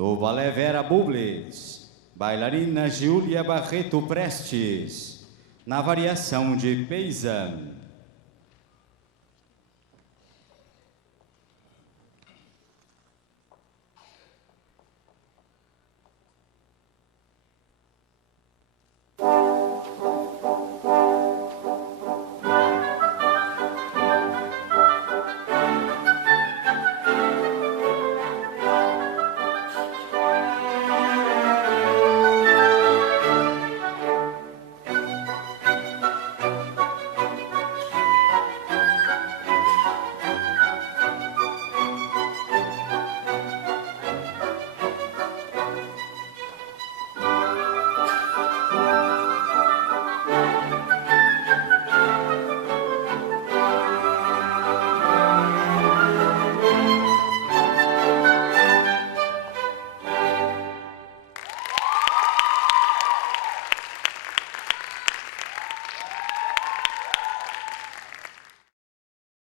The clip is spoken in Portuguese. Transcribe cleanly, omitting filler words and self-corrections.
No Balé Vera Bubles, bailarina Júlia Barreto Prestes, na variação de Paysanne.